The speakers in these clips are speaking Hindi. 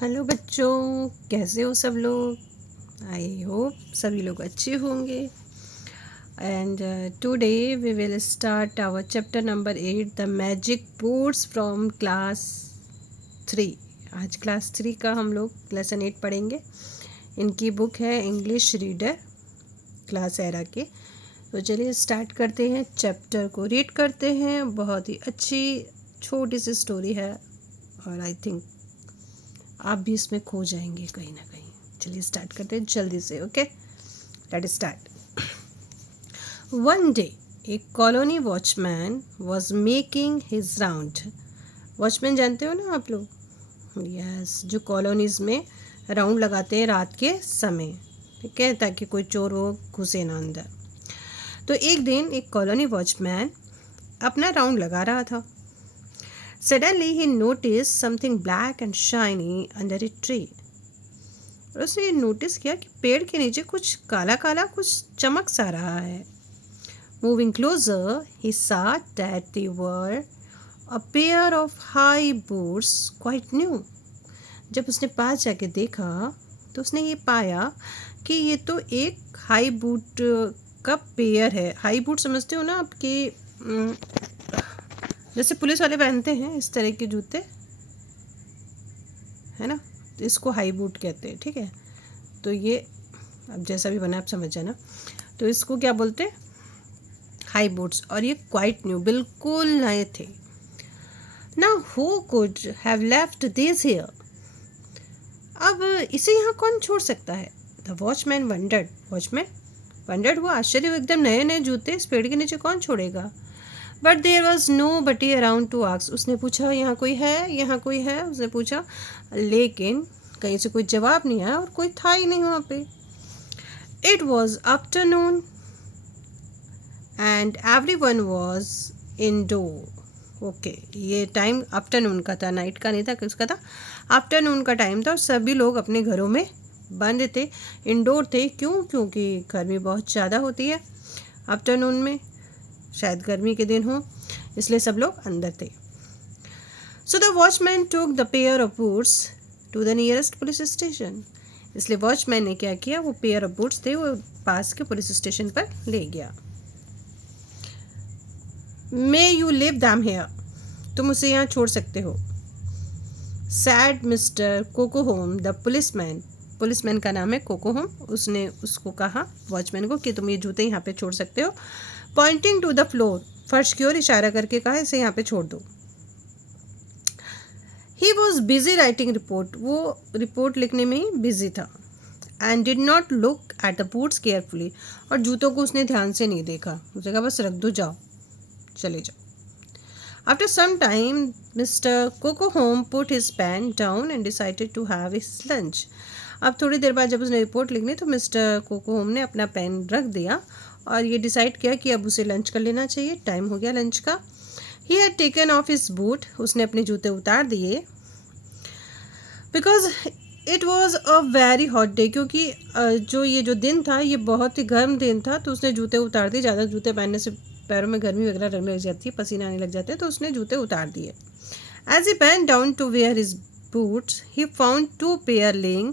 हेलो बच्चों, कैसे हो सब लोग। आई होप सभी लोग अच्छे होंगे। And today we will start our chapter number 8 the magic boards from class 3। आज क्लास 3 का हम लोग लेसन 8 पढ़ेंगे। इनकी बुक है इंग्लिश रीडर क्लास एरा के। तो चलिए स्टार्ट करते हैं, चैप्टर को रीड करते हैं। बहुत ही अच्छी छोटी सी स्टोरी है और आई थिंक आप भी इसमें खो जाएंगे कहीं ना कहीं। चलिए स्टार्ट करते हैं जल्दी से। Okay, let start. One day A colony watchman was making his round. Watchman जानते हो ना आप लोग? यस, जो कॉलोनीज में राउंड लगाते हैं रात के समय, ठीक है, ताकि कोई चोर वो घुसे ना अंदर। तो एक दिन एक कॉलोनी वॉचमैन अपना राउंड लगा रहा था। Suddenly he notice something black and shiny under a tree. और उसने ये नोटिस किया कि पेड़ के नीचे कुछ काला काला कुछ चमक सा रहा है। Moving closer he saw that they were a pair of high boots, quite new. जब उसने पास जाके देखा तो उसने ये पाया कि ये तो एक हाई बूट का पेयर है। हाई बूट समझते हो ना आपके, जैसे पुलिस वाले पहनते हैं इस तरह के जूते, है ना, तो इसको हाई बूट कहते हैं, ठीक है। तो ये अब जैसा भी बना आप समझ जाना। तो इसको क्या बोलते हैं? High boots. और ये क्वाइट न्यू, बिल्कुल नए थे। ना who could have left this here. अब इसे यहाँ कौन छोड़ सकता है? The watchman wondered. Watchman wondered हुआ, आश्चर्य हुआ एकदम। नए नए जूते इस पेड़ के नीचे कौन छोड़ेगा? बट देयर वॉज नो बटी अराउंड टू आस्क। उसने पूछा यहाँ कोई है, यहाँ कोई है, उसने पूछा, लेकिन कहीं से कोई जवाब नहीं आया और कोई था ही नहीं वहाँ पे। It was afternoon and everyone was indoor. Okay, ये टाइम आफ्टरनून का था, नाइट का नहीं था। किसका था? आफ्टरनून का टाइम था और सभी लोग अपने घरों में बंद थे, इंडोर थे। क्यों? क्योंकि गर्मी बहुत ज़्यादा होती है आफ्टरनून में, शायद गर्मी के दिन हो, इसलिए सब लोग अंदर थे। So the watchman took the pair of boots to the nearest police station. इसलिए वॉचमैन ने क्या किया, वो पेयर ऑफ बूट्स थे वो पास के पुलिस स्टेशन पर ले गया। May you leave them here. तुम उसे यहाँ छोड़ सकते हो। Said mister Kokohom the policeman. Policeman का नाम है कोकोहोम। उसने उसको कहा, वॉचमैन को, कि तुम ये जूते यहाँ पे छोड़ सकते हो। पॉइंटिंग टू द फ्लोर, फर्श की ओर इशारा करके कहा, इसे यहाँ पे छोड़ दो। He was busy writing report. वो रिपोर्ट लिखने में ही बिजी था। And did not look at the boots carefully. और जूतों को उसने ध्यान से नहीं देखा। उसने कहा बस रख दो, जाओ, चले जाओ। After some time, Mr. Cocohome put his pen down and decided to have his lunch. अब थोड़ी देर बाद जब उसने रिपोर्ट लिखनी तो मिस्टर कोकोहोम ने अपना पेन रख दिया और ये डिसाइड किया कि अब उसे लंच कर लेना चाहिए। टाइम हो गया लंच का। He had taken off his boot. उसने अपने जूते उतार दिए। Because it was a very hot day. क्योंकि जो दिन था ये बहुत ही गर्म दिन था, तो उसने जूते उतार दिए। ज़्यादा जूते पहनने से पैरों में गर्मी वगैरह लगने लग जाती है, पसीना आने लग जाते हैं, तो उसने जूते उतार दिए। As he bent down to wear his boots, he found two pair laying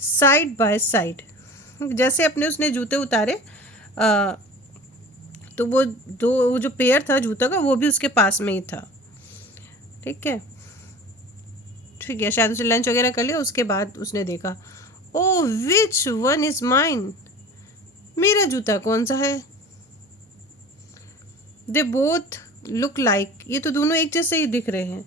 side by side. जैसे अपने उसने जूते उतारे तो वो जो पेयर था जूता का, वो भी उसके पास में ही था। ठीक है, ठीक है, शायद उसने लंच वगैरह कर लिया। उसके बाद उसने देखा, oh which one is mine. मेरा जूता कौन सा है? They both look like. ये तो दोनों एक जैसे ही दिख रहे हैं।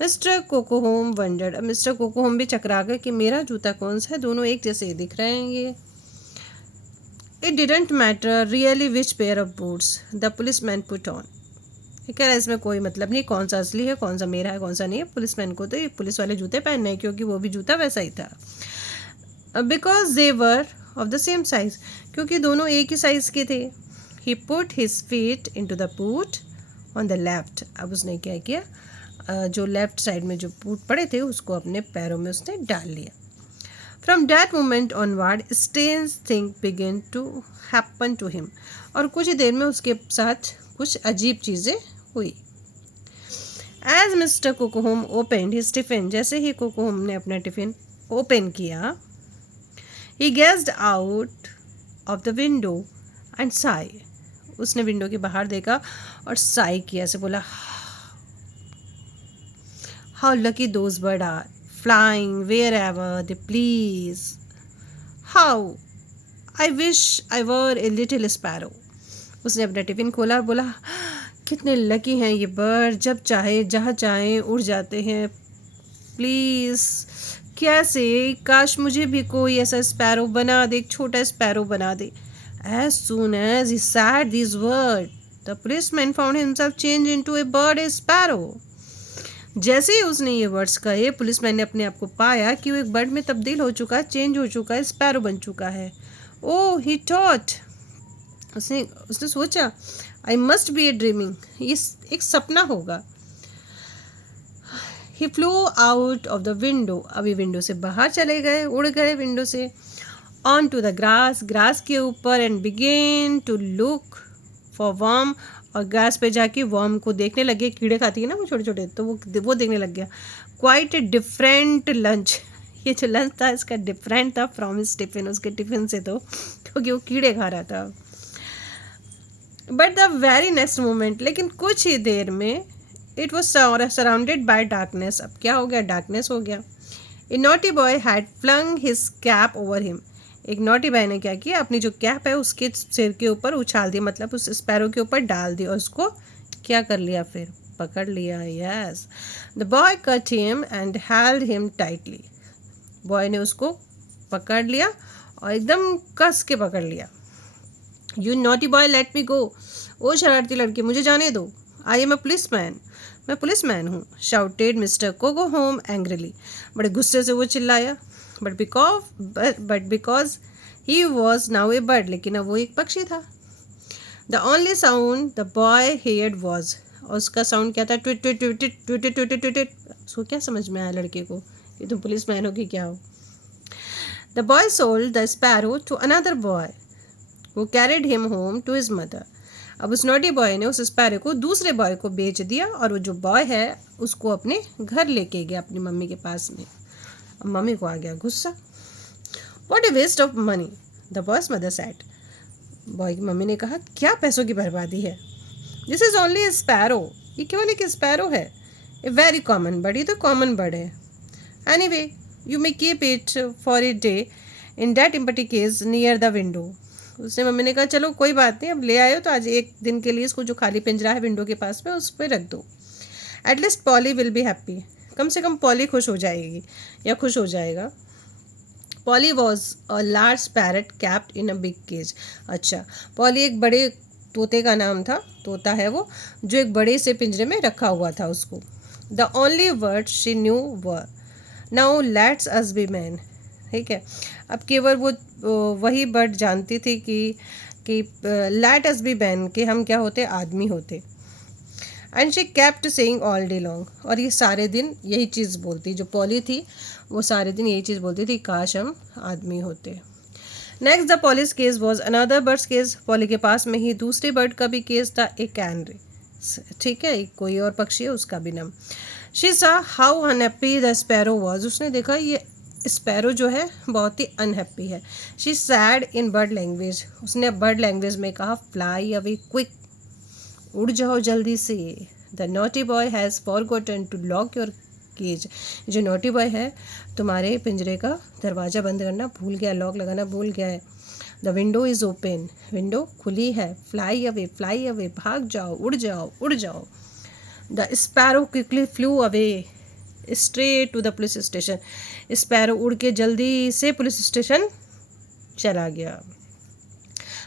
Mister Kokohom wondered. अब मिस्टर कोकोहोम भी चकरा गए कि मेरा जूता कौन सा है, दोनों एक जैसे ही दिख रहे हैं ये। It didn't matter really which pair of boots the policeman put on. कह रहा है इसमें कोई मतलब नहीं कौन सा असली है, कौन सा मेरा है, कौन सा नहीं है। पुलिसमैन को तो ये पुलिस वाले जूते पहनने हैं, क्योंकि वो भी जूता वैसा ही था। Because they were of the same size, क्योंकि दोनों एक ही साइज के थे। He put his feet into the boot on the left. अब उसने क्या किया, जो लेफ्ट साइड में जो बूट पड़े थे उसको अपने पैरों में उसने डाल लिया। From that moment onward strange thing begin to happen to him. और कुछ ही देर में उसके साथ कुछ अजीब चीज़ें हुई। As mister Kokohom open his tiffin, जैसे ही कोकोहोम ने अपना टिफिन ओपन किया, he gazed out of the window and saw, उसने विंडो के बाहर देखा और साई किया, ऐसे बोला how lucky those bird are flying wherever they please, how I wish I were a little sparrow. उसने अपना टिफिन खोला और बोला कितने लकी हैं ये बर्ड, जब चाहे जहाँ चाहे उड़ जाते हैं, प्लीज़ कैसे, काश मुझे भी कोई ऐसा स्पैरो बना दे, एक छोटा स्पैरो बना दे। As soon as he said this word the policeman found himself change into a bird a sparrow. जैसे ही उसने ये वर्ड्स कहे, पुलिसमैन ने अपने आप को पाया कि वो एक बर्ड में तब्दील हो चुका है, चेंज हो चुका है, स्पैरो बन चुका है। ओह ही थॉट, उसने उसने सोचा I must be a dreaming, ये एक सपना होगा। He flew out of the window, अभी विंडो से बाहर चले गए, उड़ गए विंडो से, onto the grass, grass के ऊपर, and began to look for worm, और ग्रास पे जाके वर्म को देखने लगे, कीड़े खाती है ना वो छोटे छोटे, तो वो देखने लग गया। क्वाइट ए डिफरेंट लंच, ये जो लंच था इसका डिफरेंट था फ्रॉम हिज टिफिन, उसके टिफिन से, तो क्योंकि वो कीड़े खा रहा था। But the very next moment, लेकिन कुछ ही देर में, it was surrounded by darkness, अब क्या हो गया, डार्कनेस हो गया। A naughty boy had flung his cap over him, एक नॉटी बॉय ने क्या किया, अपनी जो कैप है उसके सिर के ऊपर उछाल दी, मतलब उस स्पैरो के ऊपर डाल दी, और उसको क्या कर लिया, फिर पकड़ लिया। Yes, the boy cut him and held him tightly, boy ने उसको पकड़ लिया और एकदम कस के पकड़ लिया। You naughty boy let me go, ओ शरारती लड़के मुझे जाने दो, आई एम ए पुलिसमैन, मैं पुलिसमैन हूँ, शाउटेड मिस्टर कोकोहोम एंग्रीली, बड़े गुस्से से वो चिल्लाया। But because he was now a bird, लेकिन अब वो एक पक्षी था। The only sound the boy heard was, और उसका साउंड क्या था, tweet tweet tweet tweet tweet tweet tweet. उसको क्या समझ में आया लड़के को कि तुम पुलिसमैन हो कि क्या हो। The boy sold the sparrow to another boy who carried him home to his mother, अब उस नॉटी बॉय ने उस स्पैरो को दूसरे बॉय को बेच दिया, और वो जो बॉय है उसको अपने घर लेके गया, अपनी मम्मी के पास में। अब मम्मी को आ गया गुस्सा। What a waste of money, the boy's mother said, boy की मम्मी ने कहा क्या पैसों की बर्बादी है। This is only a sparrow, ये केवल एक स्पैरो है, ए वेरी कॉमन बर्ड, ये तो कॉमन बर्ड है। Anyway you may keep it for a day in that empty cage near the window, उसने मम्मी ने कहा चलो कोई बात नहीं, अब ले आए हो तो आज एक दिन के लिए इसको जो खाली पिंजरा है विंडो के पास में उस पर रख दो। At least Polly will be happy, कम से कम पॉली खुश हो जाएगी या खुश हो जाएगा। Polly was a large parrot kept in a big cage, अच्छा पॉली एक बड़े तोते का नाम था, तोता है वो, जो एक बड़े से पिंजरे में रखा हुआ था उसको। The only word she knew were now let's us be man, ठीक है, अब केवल वो वही बर्ड जानती थी कि लेट अस बी मैन, कि हम क्या होते, आदमी होते। And she kept saying all day long, और ये सारे दिन यही चीज़ बोलती, जो पॉली थी वो सारे दिन यही चीज़ बोलती थी, काश हम आदमी होते। Next the Polly's cage was another bird's cage, Polly के पास में ही दूसरे बर्ड का भी केस था, एक कैनरी, ठीक है, एक कोई और पक्षी है उसका भी नाम। She saw how unhappy the sparrow was, उसने देखा ये स्पैरो जो है बहुत ही अनहैप्पी है। She said in bird language, उसने बर्ड लैंग्वेज में कहा फ्लाई अवे क्विक, उड़ जाओ जल्दी से। The naughty boy has forgotten to lock your cage, जो नॉटी बॉय है तुम्हारे पिंजरे का दरवाज़ा बंद करना भूल गया, लॉक लगाना भूल गया है। The window is open, window खुली है। फ्लाई अवे, भाग जाओ, उड़ जाओ, उड़ जाओ। The sparrow quickly flew away straight to the police station, sparrow उड़ के जल्दी से पुलिस स्टेशन चला गया।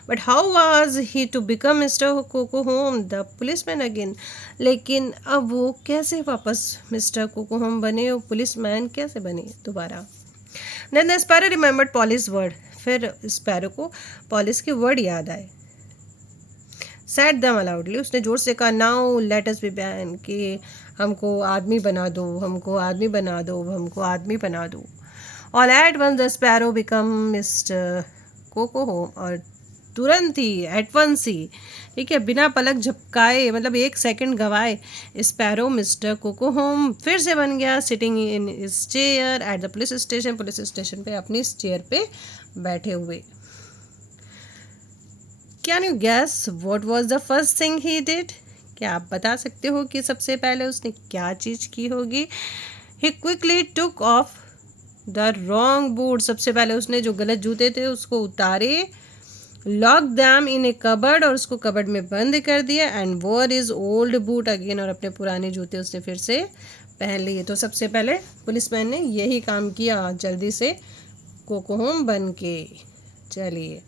But how was he to become mister Kokohom the policeman again, लेकिन अब वो कैसे वापस मिस्टर कोकोहोम बने, वो पुलिसमैन कैसे बने दोबारा। Then the sparrow remembered Polly's word, फिर स्पैरो को पॉलिस के वर्ड याद आए। सेड दम अलाउडली, उसने जोर से कहा now let us be man, कि हमको आदमी बना दो, हमको आदमी बना दो, हमको आदमी बना दो। All at once the sparrow become mister Kokohom, और तुरंत ही, एट वंस ही, ठीक है, बिना पलक झपकाए, मतलब 1 सेकंड गवाए, स्पैरो मिस्टर कोकोहोम फिर से बन गया sitting in his chair at the police station, police station पे अपनी चेयर पे बैठे हुए। Can you gas what was the first thing he did? क्या आप बता सकते हो कि सबसे पहले उसने क्या चीज़ की होगी? He quickly took off the wrong boot, सबसे पहले उसने जो गलत जूते थे उसको उतारे, lock them in a cupboard, और उसको कबर्ड में बंद कर दिया, and wore his old boot again, और अपने पुराने जूते उसने फिर से पहन लिए। तो सबसे पहले पुलिसमैन ने यही काम किया जल्दी से कोकोहोम बन के। चलिए,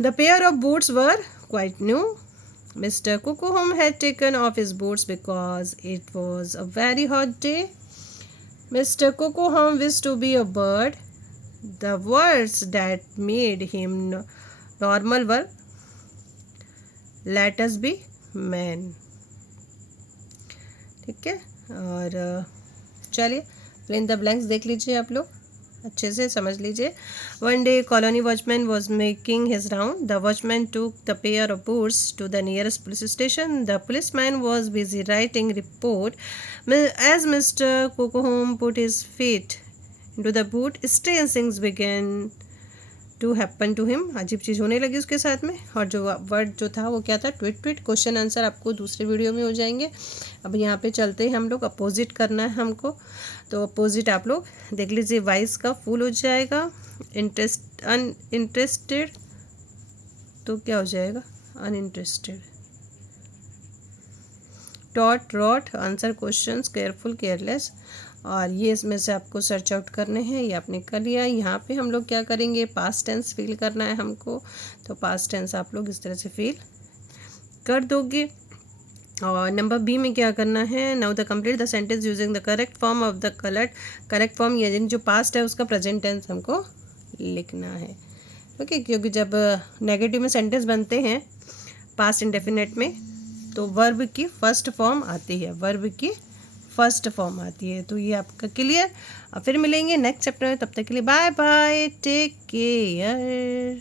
the pair of boots were quite new. Mr. Kokohom had taken off his boots because it was a very hot day. Mr. Kokohom wished to be a bird. The words that made him normal were let us be men. ठीक है, और चलिए फिल इन द ब्लैंक्स देख लीजिए आप लोग, अच्छे से समझ लीजिए। One day colony watchman was making his round. The watchman took the pair of boots to the nearest police station. The police man was busy writing report as mister Kokohom put his feet into the boot. Strange things began to happen to him, अजीब चीज़ होने लगी उसके साथ में। और जो वर्ड जो था वो क्या था? Tweet tweet. क्वेश्चन आंसर आपको दूसरे वीडियो में हो जाएंगे। अब यहाँ पे चलते हैं हम लोग, अपोजिट करना है हमको, तो अपोजिट आप लोग देख लीजिए। वाइस का फुल हो जाएगा, अनइंटरेस्टेड तो क्या हो जाएगा? Uninterested. Taught rote, answer questions, careful careless, और ये इसमें से आपको सर्च आउट करने हैं, ये आपने कर लिया। यहाँ पे हम लोग क्या करेंगे? पास्ट टेंस फील करना है हमको, तो पास्ट टेंस आप लोग इस तरह से फील कर दोगे। और नंबर बी में क्या करना है? Now the complete the sentence using the correct form of the correct form, यानी जो पास्ट है उसका प्रेजेंट टेंस हमको लिखना है। ओके, क्योंकि जब नेगेटिव में सेंटेंस बनते हैं पास्ट इंडेफिनेट में, तो वर्ब की फर्स्ट फॉर्म आती है, वर्ब की फर्स्ट फॉर्म आती है। तो ये आपका क्लियर। अब फिर मिलेंगे नेक्स्ट चैप्टर में, तब तक के लिए बाय बाय, टेक केयर।